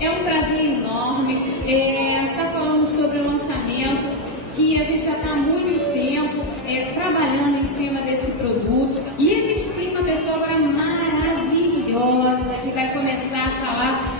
É um prazer enorme estar falando sobre o lançamento, que a gente já está há muito tempo trabalhando em cima desse produto. E a gente tem uma pessoa agora maravilhosa que vai começar a falar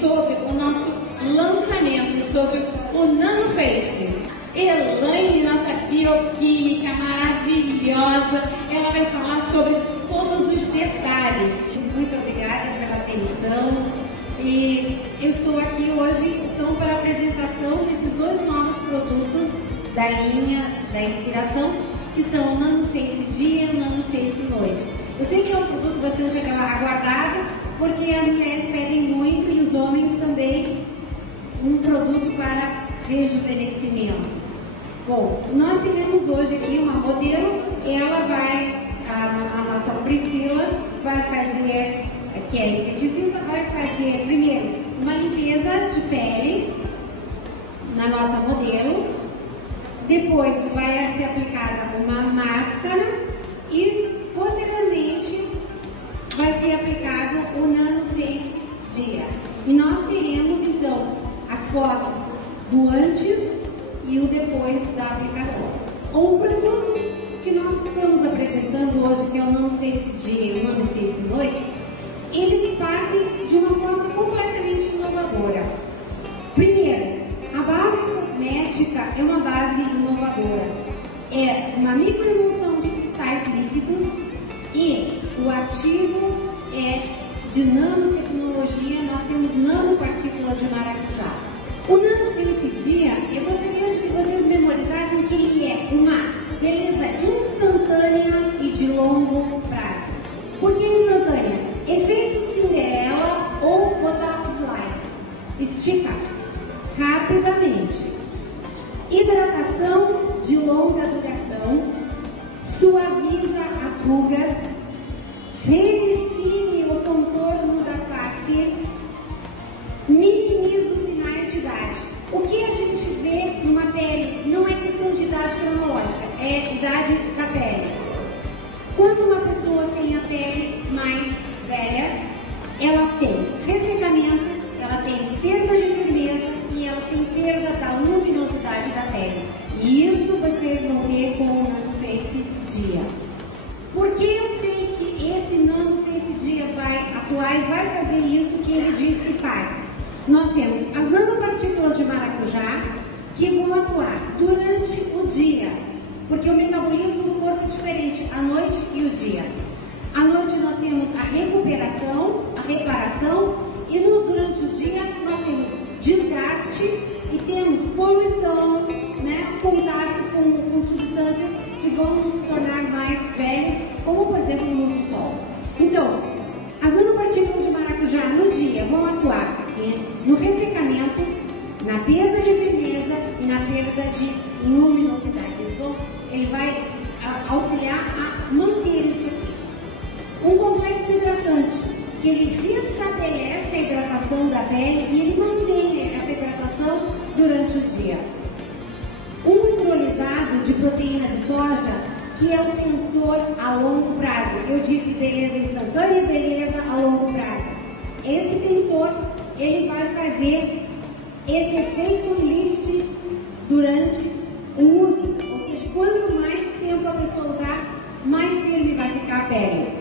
sobre o nosso lançamento, sobre o NanoFace. Elaine, nossa bioquímica maravilhosa, ela vai falar sobre todos os detalhes. Muito obrigada pela atenção. E eu estou aqui hoje então para a apresentação desses dois novos produtos da linha da Inspiração, que são o NanoFace Dia e o NanoFace Noite. Eu sei que é um produto bastante aguardado, porque as mulheres pedem muito e os homens também um produto para rejuvenescimento. Bom, nós temos hoje aqui uma modelo, a nossa Priscila vai fazer, que é esteticista, vai fazer primeiro uma limpeza de pele na nossa modelo, depois vai ser aplicada uma máscara e posteriormente vai ser aplicado o NanoFace Dia. E nós teremos então as fotos do antes e o depois da aplicação. O produto que nós estamos apresentando hoje, que é o NanoFace Dia e o NanoFace Noite, eles partem de uma forma completamente inovadora. Primeiro, a base cosmética é uma base inovadora. É uma microemulsão de cristais líquidos e o ativo é de nanotecnologia. Nós temos nanopartículas de maracujá. O NanoFace Dia, eu gostaria de que vocês memorizassem que ele é uma beleza instantânea e de longo prazo. Por que instantânea? Efeito Cinderela ou Botox Light. Estica rapidamente. Hidratação de longa duração. Suaviza as rugas. Redefine o contorno da face. Minimiza os sinais de idade. O que a gente vê numa pele não é questão de idade cronológica, é idade da pele. Quando uma pessoa tem a pele mais velha, ela tem ressecamento, ela tem perda de firmeza e ela tem perda da luminosidade da pele. E isso vocês vão ver com o NanoFace Dia. Porque eu sei que esse NanoFace Dia vai atuar e vai fazer isso que ele diz que faz. Nós temos as nanopartículas de maracujá que vão atuar durante o dia, porque o metabolismo do corpo é diferente, a noite e o dia. À noite nós temos a recuperação, a reparação, e durante o dia nós temos desgaste e temos poluição, contato com substâncias que vão nos tornar mais velhos, como por exemplo a luz do sol. Então, as nanopartículas de maracujá no dia vão atuar no ressecamento, na perda de firmeza e na perda de luminosidade. Então, ele vai auxiliar a manter isso aqui. Um complexo hidratante, que ele restabelece a hidratação da pele e ele mantém essa hidratação durante o dia. Um hidrolisado de proteína de soja, que é um tensor a longo prazo. Eu disse beleza instantânea e beleza a longo prazo. Esse tensor, ele vai fazer esse efeito lift durante o uso. Ou seja, quanto mais tempo a pessoa usar, mais firme vai ficar a pele.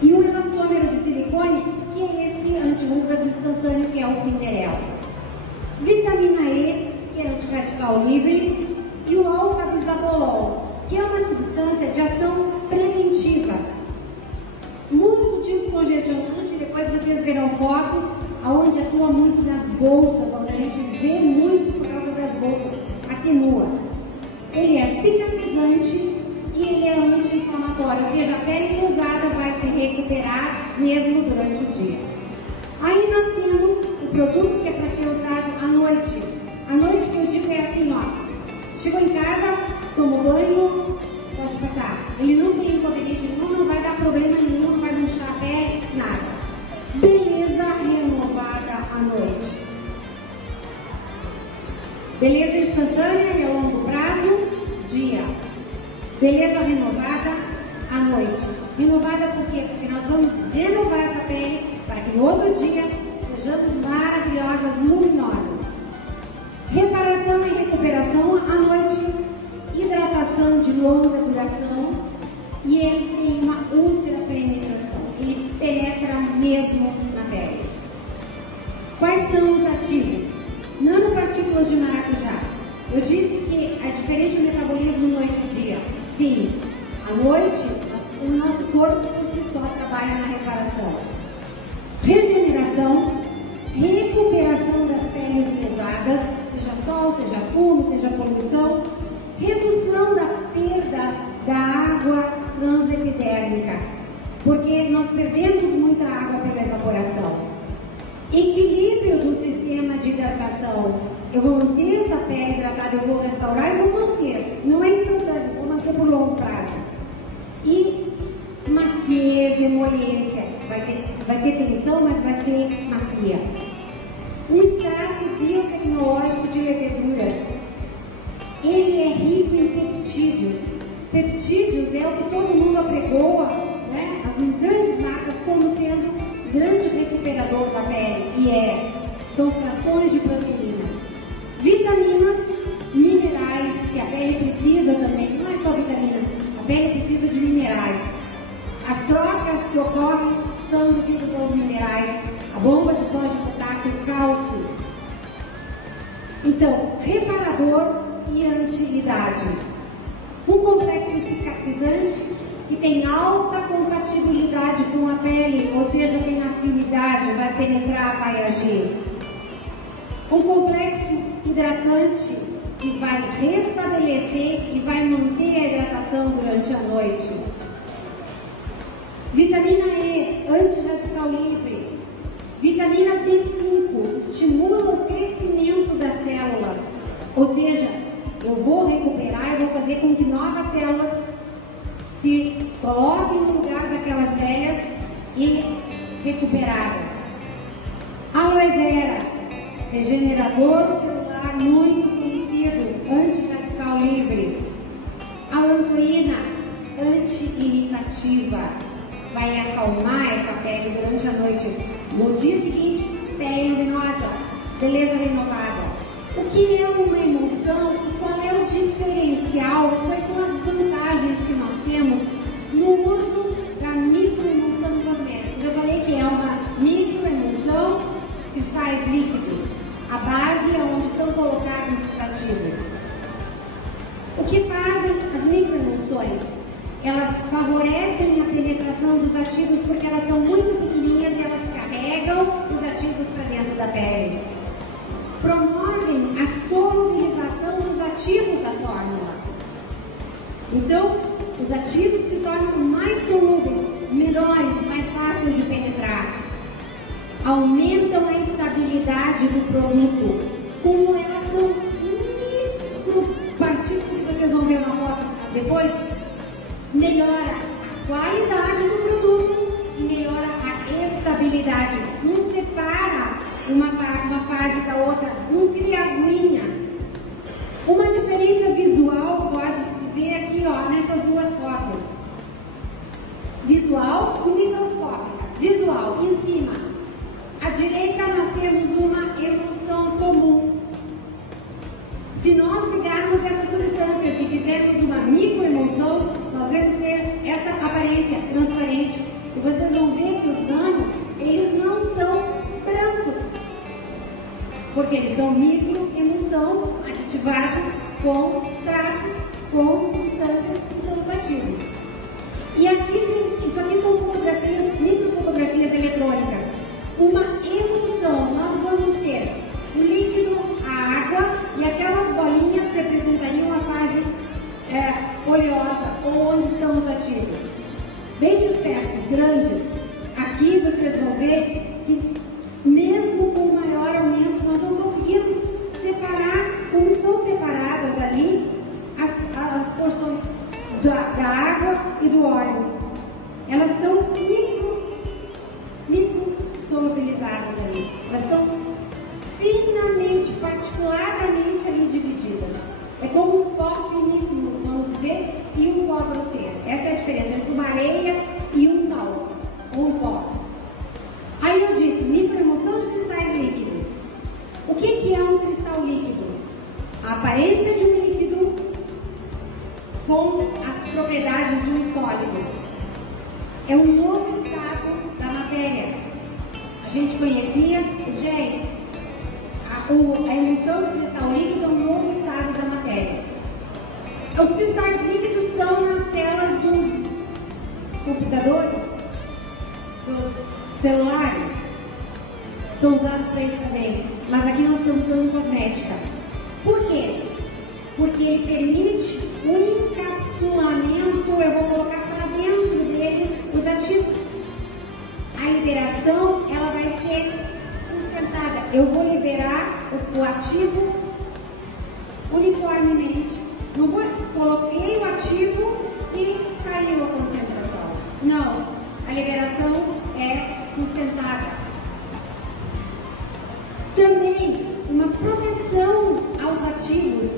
E o elastômero de silicone, que é esse anti-rugas instantâneo, que é o Cinderela. Vitamina E, que é antirradical livre, e o alfa-bisabolol, que é uma substância de ação preventiva. Muito descongestionante, depois vocês verão fotos onde atua muito nas bolsas, onde a gente vê muito por causa das bolsas, atenua. Ele é cicatrizante e ele é anti-inflamatório, ou seja, a pele lesada vai se recuperar mesmo durante o dia. Aí nós temos o produto que é para ser usado à noite. À noite, que eu digo, é assim, ó, chegou em casa, tomou banho, pode passar. Ele não tem inconveniente nenhum, não vai dar problema nenhum, não vai manchar a pele, nada. Beleza renovada à noite. Beleza instantânea e a longo prazo, dia. Beleza renovada à noite. Renovada por quê? Porque nós vamos renovar essa pele para que no outro dia mesmo na pele. Quais são os ativos? Nanopartículas de maracujá. Eu disse que é diferente o metabolismo noite e dia. Sim, à noite o nosso corpo por si só trabalha na reparação. Regeneração, recuperação das peles lesadas, seja sol, seja fumo, seja poluição, redução da perda da água transepidérmica, porque nós perdemos muita água pela evaporação. Equilíbrio do sistema de hidratação. Eu vou manter essa pele hidratada, eu vou restaurar e vou manter. Não é instantâneo, vou manter por longo prazo. E maciez, emoliência. Vai ter tensão, mas vai ser macia. Um extrato biotecnológico de leveduras. Ele é rico em peptídeos. Peptídeos é o que todo mundo apregoa, né? As grandes marcas como sendo grande recuperador da pele. E são frações de proteínas. Vitaminas, minerais, que a pele precisa também. Não é só vitamina, a pele precisa de minerais. As trocas que ocorrem são devido aos minerais, a bomba de sódio, potássio, cálcio. Então, reparador e anti-idade. Um complexo cicatrizante que tem alta compatibilidade com a pele, ou seja, tem afinidade, vai penetrar, vai agir. Um complexo hidratante que vai restabelecer e vai manter a hidratação durante a noite. Vitamina E, antirradical livre. Vitamina B5, estimula o crescimento das células. Ou seja, eu vou recuperar e vou fazer com que novas células se coloquem no lugar daquelas velhas e recuperadas. Aloe vera, regenerador celular muito conhecido, antirradical livre. Alantoína, anti-irritativa. Vai acalmar essa pele durante a noite. No dia seguinte, pele luminosa, beleza renovada. O que é uma emoção e qual é o diferencial? Quais são as vantagens que nós temos no uso da microemulsão cosmética? Eu falei que é uma microemulsão, cristais líquidos. A base é onde são colocados os ativos. O que fazem as microemulsões? Elas favorecem a penetração dos ativos porque elas são muito pequenininhas e elas carregam os ativos para dentro da pele. Promovem a solubilização dos ativos da fórmula. Então, os ativos se tornam mais solúveis, melhores, mais fáceis de penetrar. Aumentam a estabilidade do produto. Como elas são micropartículas, que vocês vão ver na foto depois, melhora a qualidade do produto e melhora a estabilidade. Não separa uma fase da outra, não cria aguinha. Uma diferença visual pode se ver aqui, ó, nessas duas fotos. Visual e microscópica. Visual, em cima. À direita nós temos uma emulsão comum. Se nós pegarmos essas substâncias e fizermos uma microemulsão, nós vamos ter essa aparência transparente. E vocês vão ver que os nano, eles não são brancos, porque eles são microemulsão aditivados com extratos, com substâncias que são os ativos. E aqui, isso aqui são fotografias, microfotografias eletrônicas. Uma emulsão, nós vamos ter o líquido, a água e aquelas bolinhas representariam a fase oleosa, ou onde estão os ativos. Bem dispersos, grandes. Aqui vocês vão ver que mesmo com maior aumento, nós não conseguimos separar, como estão separadas ali, as porções da água e do óleo. Elas estão micro solubilizadas ali. Elas estão finamente, particularmente ali divididas. É como um pó finíssimo, vamos dizer, e um pó grosseiro. Essa é a diferença entre uma areia e um tal, ou um pó. Aí eu disse, microemulsão de cristais líquidos. O que é um cristal líquido? A aparência de um líquido com as propriedades de um sólido. É um novo estado da matéria. A gente conhecia os géis. A emulsão de cristal líquido é um novo estado da matéria. Os cristais líquidos estão nas telas dos computadores, dos celulares. São usados para isso também. Mas aqui nós estamos usando cosmética. Por quê? Porque ele permite o encapsulamento, eu vou colocar para dentro deles os ativos. A liberação, ela vai ser sustentada. Eu vou liberar o ativo uniformemente. Não vou, coloquei o ativo e caiu a concentração. Não, a liberação é sustentada. Também uma proteção aos ativos.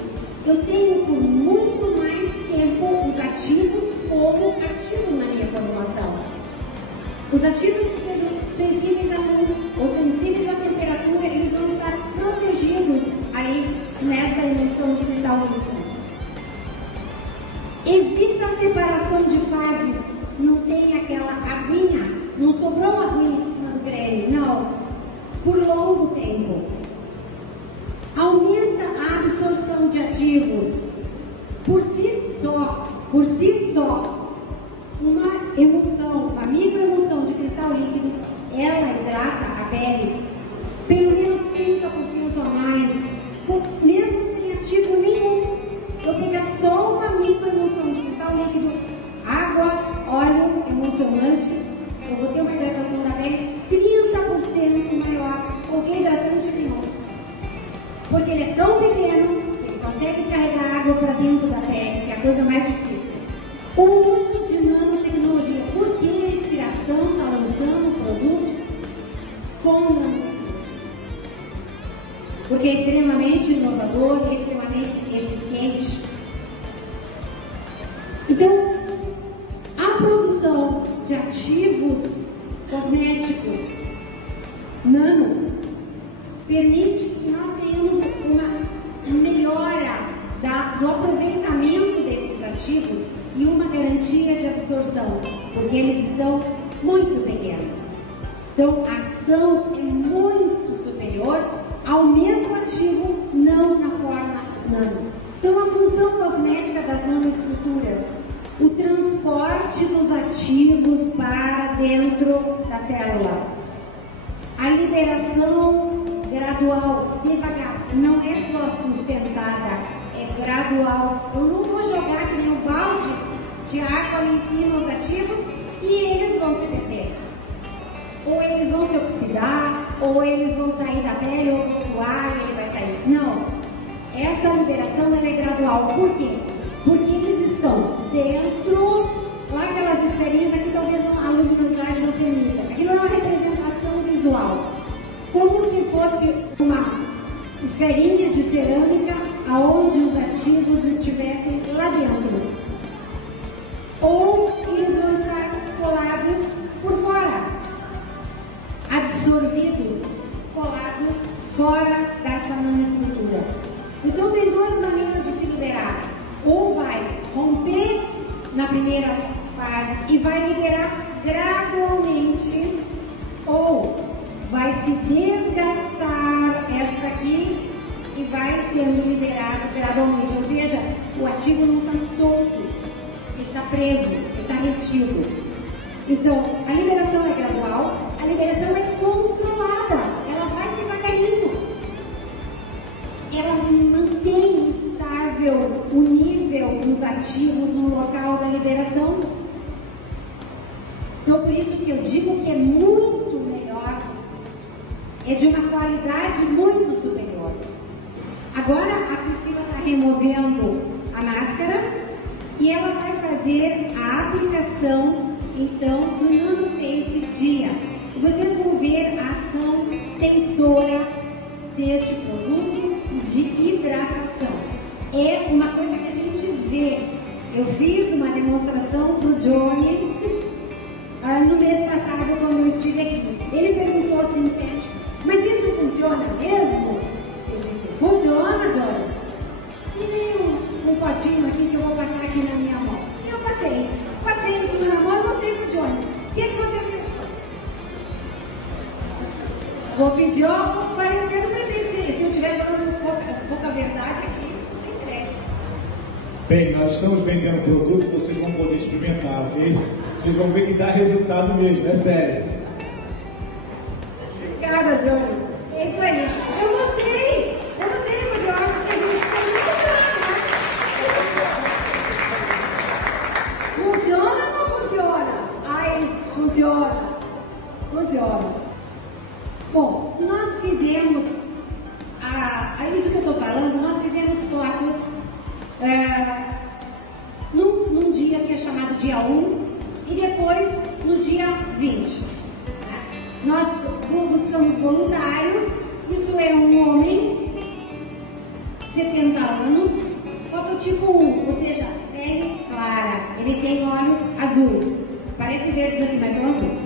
Eu tenho por muito mais tempo os ativos como ativos na minha formulação. Os ativos que sejam sensíveis à luz ou sensíveis à temperatura, eles vão estar protegidos ali nessa emulsão de cristal líquido. Evita a separação de fases. Não tem aquela aguinha, não sobrou uma aguinha em cima do creme, não. Por longo tempo. Aumenta a absorção de ativos. Por si só, uma emulsão, uma microemulsão de cristal líquido, ela hidrata a pele pelo menos 30% a mais, mesmo sem ativo nenhum. Eu pegar só uma microemulsão de cristal líquido, água, óleo, emulsionante, eu vou ter uma hidratação da pele 30% maior, qualquer hidratante nenhum. Porque ele é tão pequeno, ele consegue carregar água para dentro da pele, que é a coisa mais difícil. O uso de nanotecnologia, por que a inspiração está lançando um produto com nanotecnologia? Porque é extremamente inovador, é extremamente eficiente. Então, a produção de ativos cosméticos nano permite que nós tenhamos uma melhora do aproveitamento desses ativos e uma garantia de absorção, porque eles estão muito pequenos. Então, a ação é muito superior ao mesmo ativo, não na forma nano. Então, a função cosmética das nanoestruturas, o transporte dos ativos para dentro da célula, a liberação gradual, devagar, não é só sustentada, é gradual. Eu não vou jogar que nem um balde de água ali em cima os ativos e eles vão se perder. Ou eles vão se oxidar, ou eles vão sair da pele, ou vão suar e ele vai sair. Não. Essa liberação ela é gradual. Por quê? Porque eles estão dentro, lá aquelas esferinhas aqui, talvez a luminosidade não permita. Aquilo é uma representação visual. Como se fosse uma esferinha de cerâmica aonde os ativos estivessem lá dentro. Ou eles vão estar colados por fora, absorvidos, colados fora dessa nanoestrutura. Então tem duas maneiras de se liberar. Ou vai romper na primeira fase e vai liberar gradualmente, ou vai se desgastar esta aqui e vai sendo liberado gradualmente. Ou seja, o ativo não está solto, ele está preso, ele está retido. Então, a liberação é gradual, a liberação é controlada, ela vai devagarinho. Ela mantém estável o nível dos ativos no local da liberação. Então, por isso que eu digo que é muito melhor, é de uma qualidade muito superior. Agora, a Priscila está removendo a máscara e ela vai fazer a aplicação, então, do Nano Face Dia. Vocês vão ver a ação tensora deste produto e de hidratação. É uma coisa que a gente vê. Eu fiz uma demonstração para o Johnny no mês passado, quando eu estive aqui. Ele perguntou assim, cético, mas isso funciona mesmo? Eu disse, funciona, Johnny. E tem um potinho aqui que eu vou passar aqui na minha mão. Eu passei em cima da mão e mostrei para o Johnny. O que você viu? Vou pedir, ó, parecer no presente. Se eu estiver falando pouca verdade aqui, você entrega. Bem, nós estamos vendendo produto, vocês vão poder experimentar, ok? Vocês vão ver que dá resultado mesmo, é sério. Obrigada, Johnny. É isso aí. Eu mostrei, porque eu acho que a gente tem muito plano, né? Funciona ou não funciona? Ai, funciona. Bom, nós fizemos, isso que eu estou falando, nós fizemos fotos num dia que é chamado dia 1 e depois no dia 20. Nós buscamos voluntários, isso é um homem, 70 anos, fototipo 1, ou seja, pele clara, ele tem olhos azuis, parece verdes aqui, mas são azuis.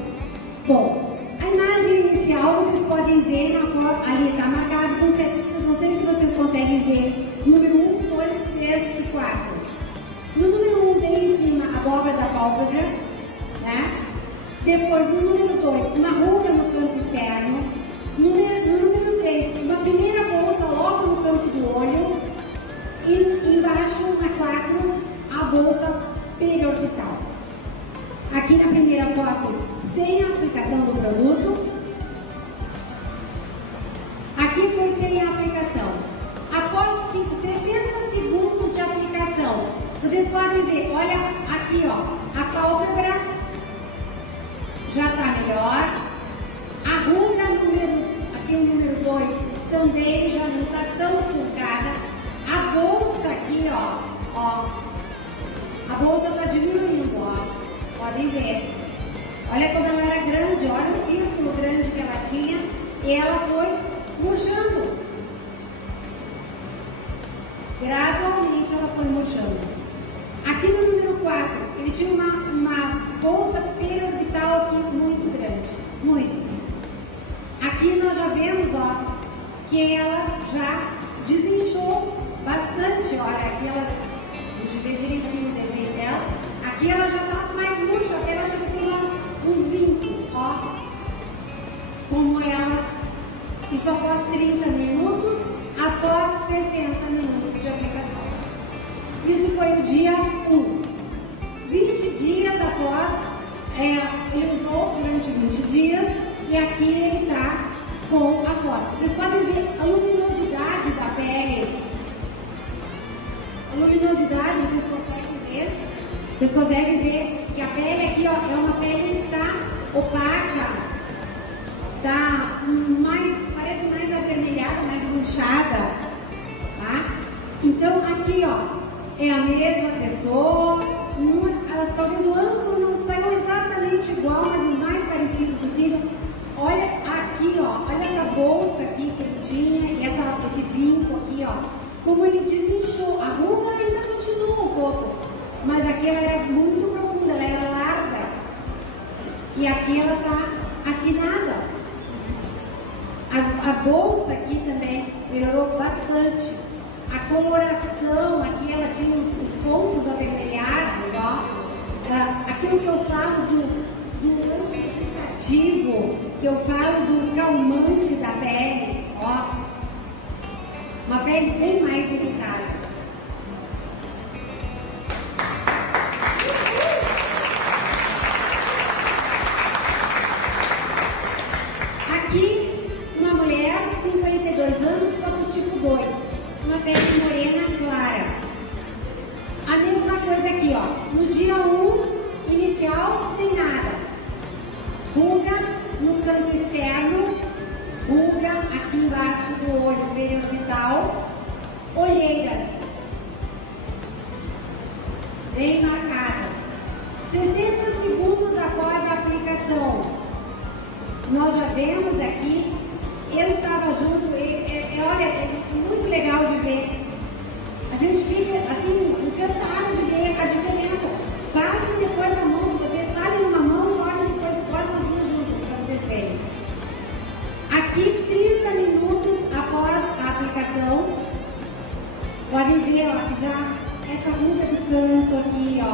Bom, a imagem inicial vocês podem ver na foto, ali está marcado com setinhas, não sei se vocês conseguem ver, número 1, 2, 3 e 4. No número 1 tem em cima a dobra da pálpebra, né? Depois, no número 2, uma ruga no canto externo. No número 3, uma primeira bolsa logo no canto do olho. E embaixo, na 4, a bolsa periorbital. Aqui na primeira foto, sem a aplicação do produto. Aqui foi sem a aplicação. Após 60 segundos de aplicação, vocês podem ver, olha aqui, ó, a pálpebra já está melhor. A ruga aqui o número 2 também já não está tão surcada. A bolsa aqui, ó, a bolsa está diminuindo, ó. Podem ver. Olha como ela era grande, olha o círculo grande que ela tinha e ela foi murchando. Gradualmente ela foi murchando. Aqui no número 4, ele tinha uma bolsa periorbital aqui muito grande, muito. Aqui nós já vemos, ó, que ela já desinchou bastante, olha, aqui ela, deixa eu ver direitinho o desenho dela, aqui ela já está mais murcha, aqui ela já tem uns vincos, ó, como ela, isso após 30 minutos, após 60 minutos de aplicação. Isso foi o dia 1. 20 dias após, ele usou durante 20 dias e aqui ele está com a foto. Vocês podem ver a luminosidade da pele. A luminosidade, vocês conseguem ver? Vocês conseguem ver que a pele aqui, ó, é uma pele que está opaca, está parece mais avermelhada, mais manchada, tá? Então aqui, ó, é a mesma pessoa, talvez o ângulo não saiu exatamente igual, mas o mais parecido possível. Olha aqui, ó, olha essa bolsa aqui que ele tinha, e esse vinco aqui, ó, como ele desinchou. A ruga ainda continua um pouco, mas aqui ela era muito profunda, ela era larga, e aqui ela está afinada. A bolsa aqui também melhorou bastante. A coloração aqui, ela tinha os pontos avermelhados, ó. Aquilo que eu falo do anti-irritativo, que eu falo do calmante da pele, ó. Uma pele bem mais irritada. Aqui, uma mulher, 52 anos, fototipo 2. Uma pele morena clara. A mesma coisa aqui, ó. No dia 1, inicial, sem nada. Ruga no canto externo. Ruga aqui embaixo do olho periorbital. Olheiras. Bem marcadas. 60 segundos após a aplicação. Nós já vemos aqui. Eu estava junto. Olha, é muito legal de ver. A gente fica assim, encantado de ver a diferença. Passem depois na mão, vocês fazem uma mão e olhem depois as duas juntas para vocês verem. Aqui, 30 minutos após a aplicação, podem ver, ó, que já essa ruga do canto aqui, ó,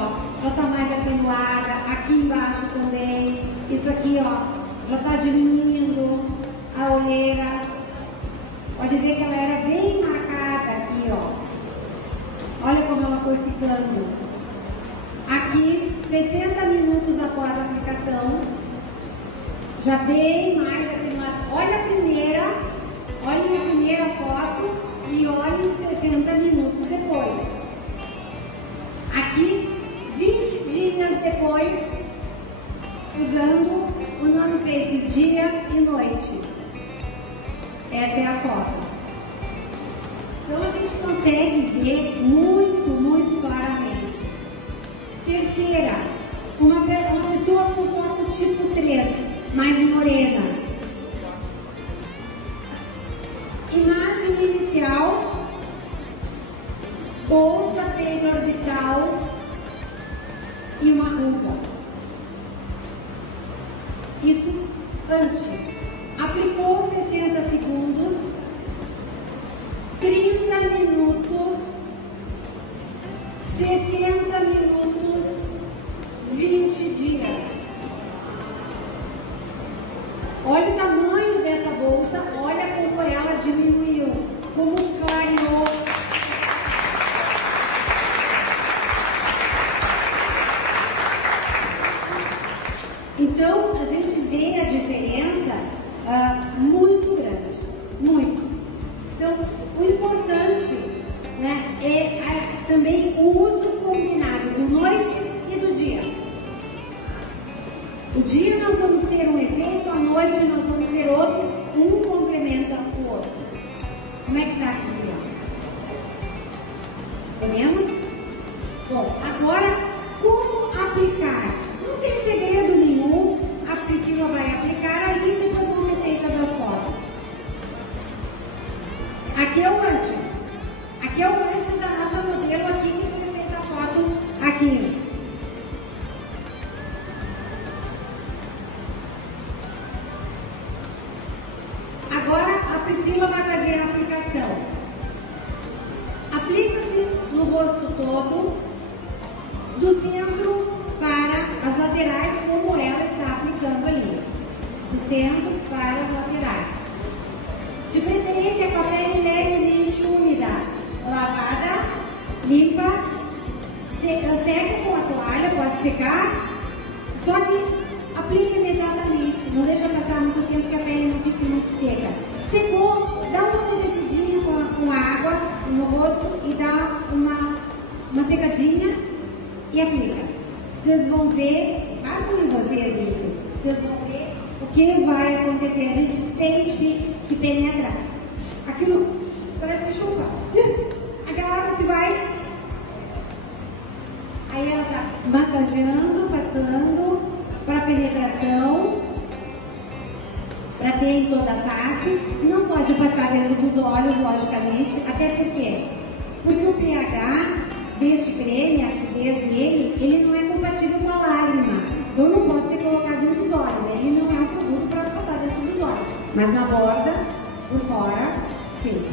já está mais atenuada. Aqui embaixo também. Isso aqui, ó, já está diminuindo a olheira. Pode ver que ela era bem marcada aqui, ó. Olha como ela foi ficando. Aqui, 60 minutos após a aplicação, já bem mais atenuada. Olhem a primeira foto e olhem 60 minutos depois. Aqui, 20 dias depois, usando o nome Face dia e noite. Essa é a foto. Então a gente consegue ver muito, muito claramente. Terceira, uma pessoa com foto tipo 3, mais morena. Imagem inicial, bolsa periorbital e uma ruga. Isso antes. Aplicou 60 segundos, 30 minutos, 60 minutos, 20 dias. Olha o tamanho dessa bolsa, olha como ela diminuiu, como clareou. Então, a gente vê a diferença muito grande, muito. Então, o importante, né, é também o uso combinado do noite e do dia. O dia nós vamos ter um efeito, à noite nós vamos ter outro, um complementa o outro. Como é que está aqui? Podemos? Bom, agora, como aplicar? Não tem segredo nenhum, a Priscila vai aplicar ali e depois vão ser feitas as fotos. Aqui é o antes. Aqui é o antes da nossa modelo, aqui que foi feita a foto aqui. Agora a Priscila vai fazer a aplicação. Aplica-se no rosto todo, do centro para as laterais, como ela está aplicando ali. Do centro para as laterais. De preferência com a pele levemente úmida, lavada, limpa, seca com a toalha, pode secar, só que aplica imediatamente, não deixa passar muito tempo que a pele não fique muito seca. Secou, dá uma umedecidinha com a água no rosto e dá uma secadinha e aplica. Vocês vão ver, passam em vocês isso, vocês vão ver o que vai acontecer. A gente sente que penetra. Aquilo parece chuva. Aquela água se vai. Aí ela está massageando, passando para penetração, para ter em toda a face. Não pode passar dentro dos olhos, logicamente. Até porque o pH deste creme, a acidez dele, ele não é compatível com a lágrima. Então não pode ser colocado dentro dos olhos. Ele não é um produto para passar dentro dos olhos. Mas na borda, por fora, sim.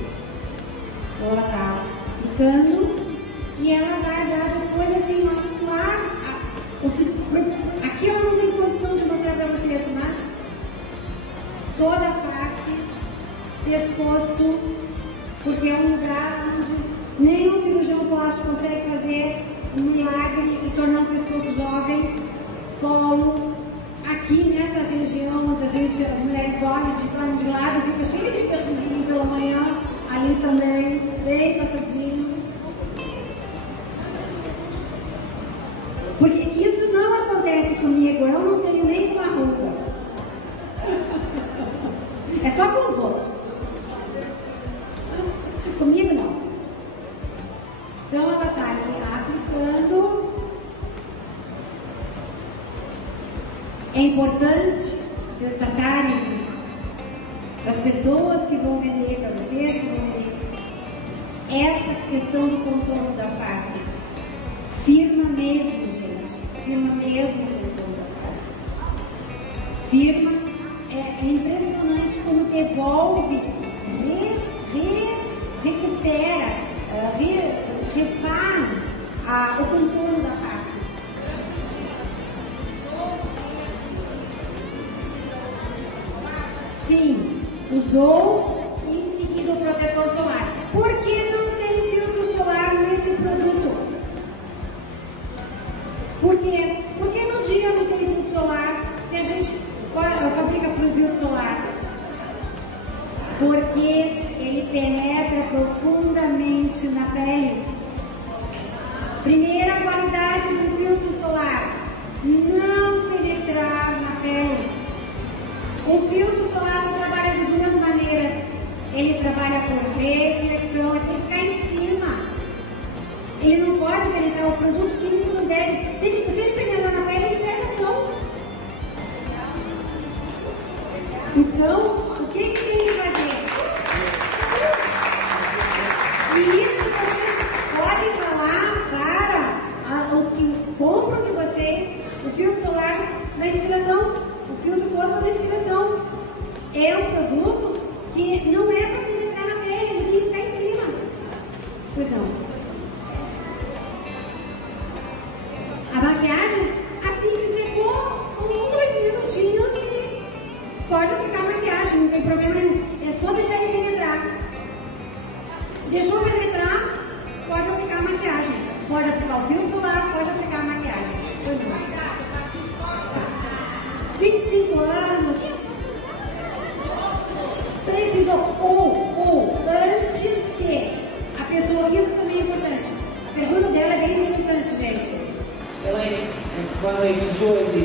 Então ela está ficando e ela vai dar depois assim, ó, aqui eu não tenho condição de mostrar para vocês, mas toda a face, pescoço, porque é um lugar onde nem um cirurgião plástico consegue fazer um milagre e tornar um pescoço jovem, colo. Aqui nessa região onde as mulheres dormem de lado, fica cheio de ferrugem pela manhã, ali também, bem passadinho. Porque isso não acontece comigo, eu não tenho nem uma ruga. É só com os outros. Comigo não. Então ela está ali aplicando. É importante vocês passarem para as pessoas que vão vender para vocês, que vão vender essa questão do contorno da face. Firma mesmo, gente. Firma mesmo o contorno da face. Firma. É impressionante como devolve, recupera, refaz o contorno da face. Sim, usou e em seguida o porque ele penetra profundamente na pele. Primeira qualidade do filtro solar: não penetrar na pele. O filtro solar trabalha de duas maneiras. Ele trabalha por reflexão, ele tem que ficar em cima. Ele não pode penetrar, o produto químico não deve. Se ele penetrar na pele, ele perde ação. Então, o que tem que fazer? E isso vocês podem falar para os que compram de vocês o filtro solar da inspiração, o filtro corpo da inspiração. É um produto que não é para penetrar na pele, ele tem que ficar em cima. Pois não. A maquiagem, assim que secou, 2 minutinhos e pode aplicar a maquiagem, não tem problema nenhum. É só deixar ele penetrar. Deixou penetrar, pode aplicar a maquiagem. Pode aplicar o filtro solar, pode secar a maquiagem. Pois não. 25 anos. Precisou ou antes de a pessoa, isso também é importante. A pergunta dela é bem interessante, gente. Boa noite, Josi.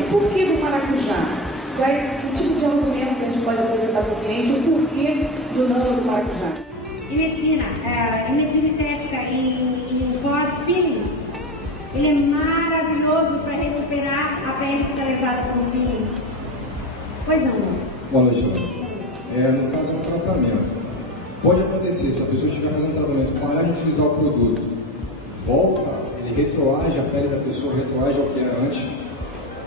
O porquê do maracujá? Que tipo de argumentos a gente pode apresentar para o cliente? O porquê do nano do maracujá? Em medicina estética, em pós-peeling, ele é maravilhoso para recuperar a pele que está levada por um peeling. Pois não, moça? Boa noite, no caso é um tratamento. Pode acontecer, se a pessoa estiver fazendo um tratamento, parar de utilizar o produto, volta, ele retroage, a pele da pessoa retroage ao que era antes.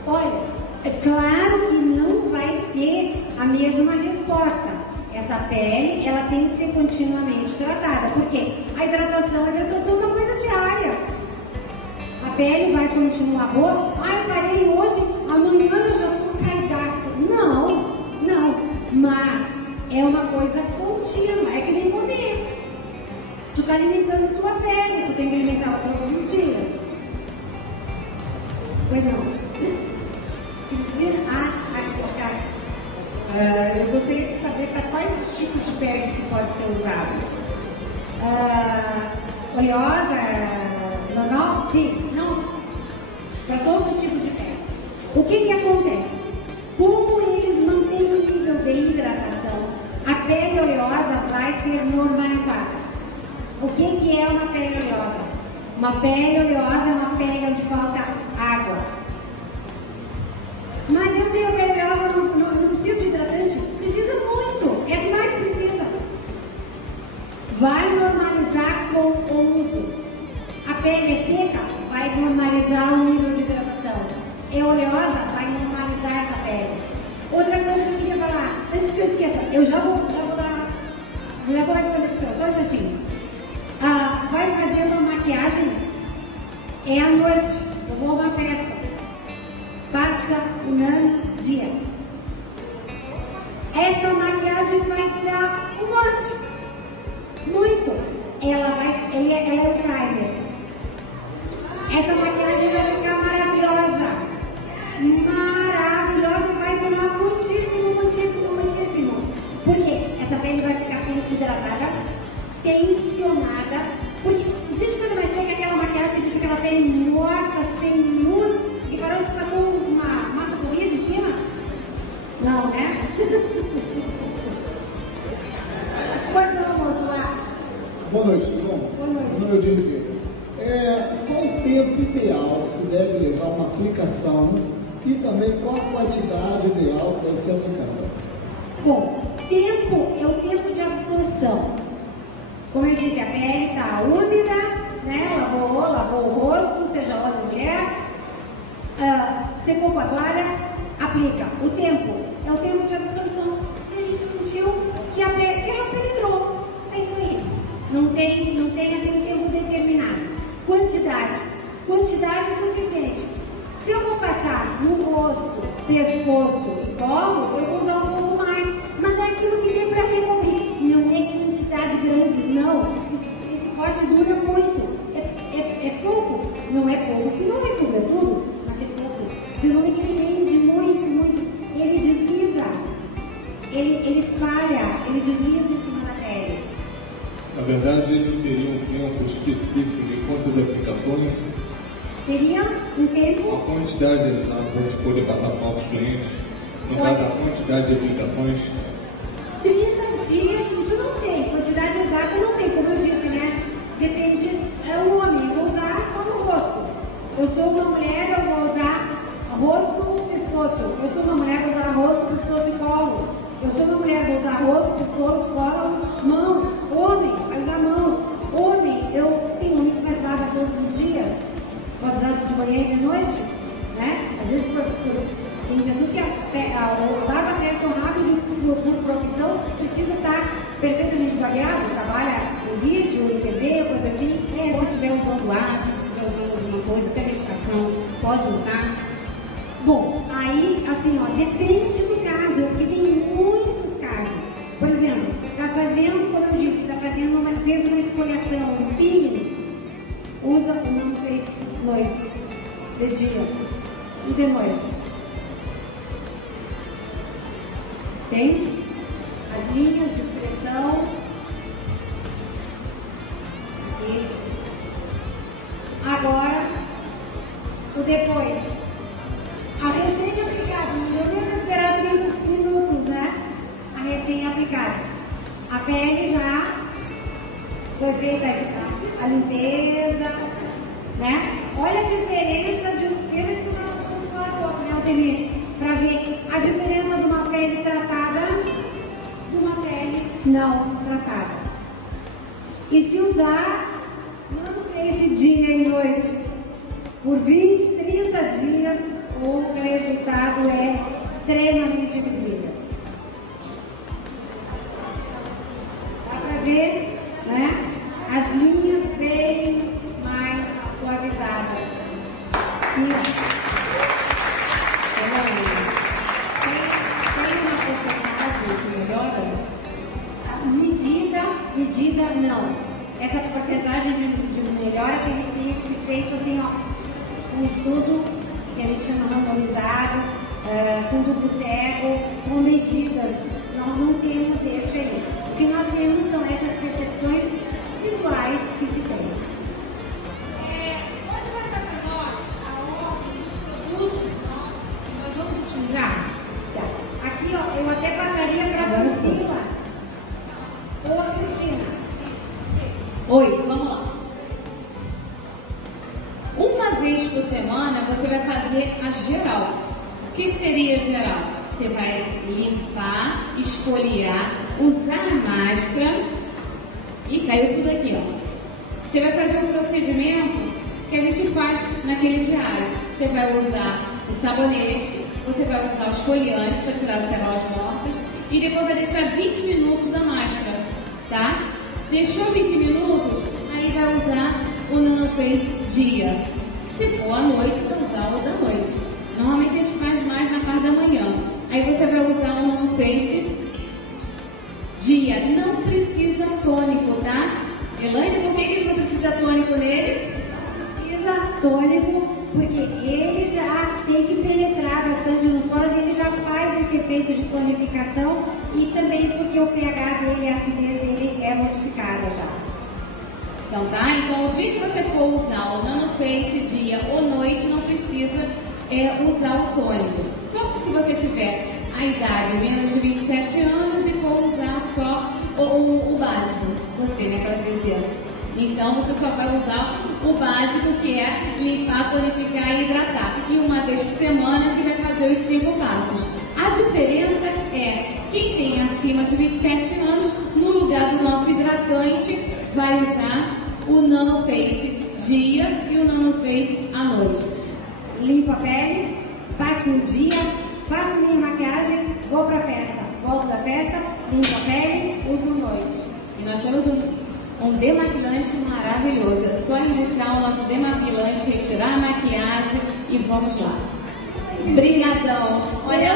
Olha, é claro que não vai ter a mesma resposta. Essa pele, ela tem que ser continuamente tratada. Por quê? A hidratação é uma coisa diária. A pele vai continuar boa. Eu parei hoje, amanhã eu já estou caidaço. Não. Mas é uma coisa contínua, é que nem comer. Tu está alimentando a tua pele, tu tem que alimentá-la todos os dias. Pois não. Cristina? Eu gostaria de saber para quais os tipos de peles que podem ser usados. Oleosa, normal? Sim, não. Para todos os tipos de pele. O que acontece? Como eles mantêm o nível de hidratação, a pele oleosa vai ser normalizada. O que é uma pele oleosa? Uma pele oleosa é uma pele onde falta água. Mas eu tenho pele oleosa, não preciso de hidratante? Precisa muito, é o que mais precisa. Vai normalizar com o uso. A pele é seca, vai normalizar o nível de hidratação. É oleosa, vai normalizar essa pele. Outra coisa que eu queria falar, antes que eu esqueça, eu já vou responder para você, só um instantinho. Vai fazer uma maquiagem, é à noite, eu vou a uma festa, passa o nano dia. Essa maquiagem vai durar um monte, muito. Ela é o primer. Essa maquiagem vai ficar maravilhosa, e vai durar muitíssimo. Por quê? Essa pele vai ficar hidratada, tensionada, porque existe coisa mais feia que aquela maquiagem que deixa aquela pele morta, sem luz, e parece que passou uma massa corrida em cima? Não, né? Pois não, moço, lá. Boa noite, tudo bom? Boa noite. Meu nome é Oliveira. Qual o tempo ideal que se deve levar uma aplicação e também qual a quantidade ideal que deve ser aplicada? Bom, tempo é o tempo de absorção. Como eu disse, a pele está úmida, né? Lavou o rosto, seja homem ou mulher, secou com a toalha, aplica. O tempo é o tempo de absorção. E a gente sentiu que ela penetrou. É isso aí. Não tem assim um tempo determinado. Quantidade suficiente. Se eu vou passar no rosto, pescoço e colo, eu vou usar um pouco mais. Mas é aquilo que tem para recobrir. Não é quantidade grande, não. Esse pote dura muito. É pouco. Não é pouco que não recubra tudo, mas é pouco. Vocês vão ver que ele rende muito. Ele desliza. ele espalha, ele desliza em cima da pele. Na verdade, ele teria um tempo específico de quantas aplicações? Teria um tempo? A quantidade para a gente poder passar para os nossos clientes. No caso, a quantidade de aplicações. 30 dias, isso não tem. Quantidade exata não tem. Como eu disse, né? Depende, é um homem, eu vou usar só no rosto. Eu sou uma mulher, eu vou usar rosto, pescoço. Eu sou uma mulher, vou usar rosto, pescoço e colo. Eu sou uma mulher, vou usar rosto, pescoço, colo, mão. Homem, vai usar mão. Homem, tem homem que vai lava todos os dias. Pode usar de manhã e de noite, né? Às vezes tem pessoas que a barba cresce tão rápido por profissão, precisa estar perfeitamente barbeado, trabalha em vídeo, em TV, coisa assim. Se estiver usando ácido, se estiver usando alguma coisa, até medicação, pode usar. Bom, aí, assim, ó, depende do caso, porque tem muitos casos. Por exemplo, está fazendo, como eu disse, fez uma esfoliação, um peeling, usa o não fez noite, de dia e de noite. Entende? As linhas de expressão. Aqui. Agora, o depois. A recém-aplicada, não deu esperar 30 minutos, né? A recém-aplicada. A pele já foi feita a limpeza, né? Olha a diferença de um pele para outro, né, Altemir? Para ver a diferença de uma pele tratada de uma pele não tratada. E se usar esse dia e noite por 20, 30 dias, o resultado é extremamente visível. Dá para ver, né? As linhas bem mais suavizadas. Tem uma porcentagem de melhora? Medida não. Essa porcentagem de melhora teria que ser feito assim, ó, um estudo que a gente chama randomizado, com duplo cego, com medidas. Nós não temos esse aí. O que nós temos são essas percepções visuais que se tem. Pode passar para nós a ordem dos produtos nossos que nós vamos utilizar? Tá. Aqui, ó, eu até passaria para a Priscila ou a Cristina. Oi, vamos lá. Uma vez por semana você vai fazer a geral. O que seria geral? Você vai limpar, esfoliar, usar a máscara e caiu tudo aqui, ó. Você vai fazer um procedimento que a gente faz naquele diário. Você vai usar o sabonete, você vai usar o esfoliante para tirar as células mortas e depois vai deixar 20 minutos na máscara, tá? Deixou 20 minutos, aí vai usar o NanoFace dia. Se for à noite, vai usar o da noite. Normalmente a gente faz mais na parte da manhã. Aí você vai usar o NanoFace dia. Não precisa tônico, tá? Elaine, por que não precisa tônico nele? Precisa tônico, porque ele já tem que penetrar bastante nos poros e ele já faz esse efeito de tonificação e também porque o pH dele, a acidez dele é modificada já. Então, tá? Então, o dia que você for usar o NanoFace dia ou noite, não precisa usar o tônico. Só se você tiver a idade menos de 27 anos e for usar só o básico, você, né, Patrícia? Então, você só vai usar o básico, que é limpar, tonificar e hidratar. E uma vez por semana, que vai fazer os 5 passos. A diferença é, quem tem acima de 27 anos, no lugar do nosso hidratante, vai usar o NanoFace dia e o NanoFace à noite. Limpo a pele, passo um dia, faço minha maquiagem, vou pra festa. Volto da festa, limpo a pele, uso à noite. E nós temos um demaquilante maravilhoso. É só indicar o nosso demaquilante, retirar a maquiagem e vamos lá. Obrigadão. Olha,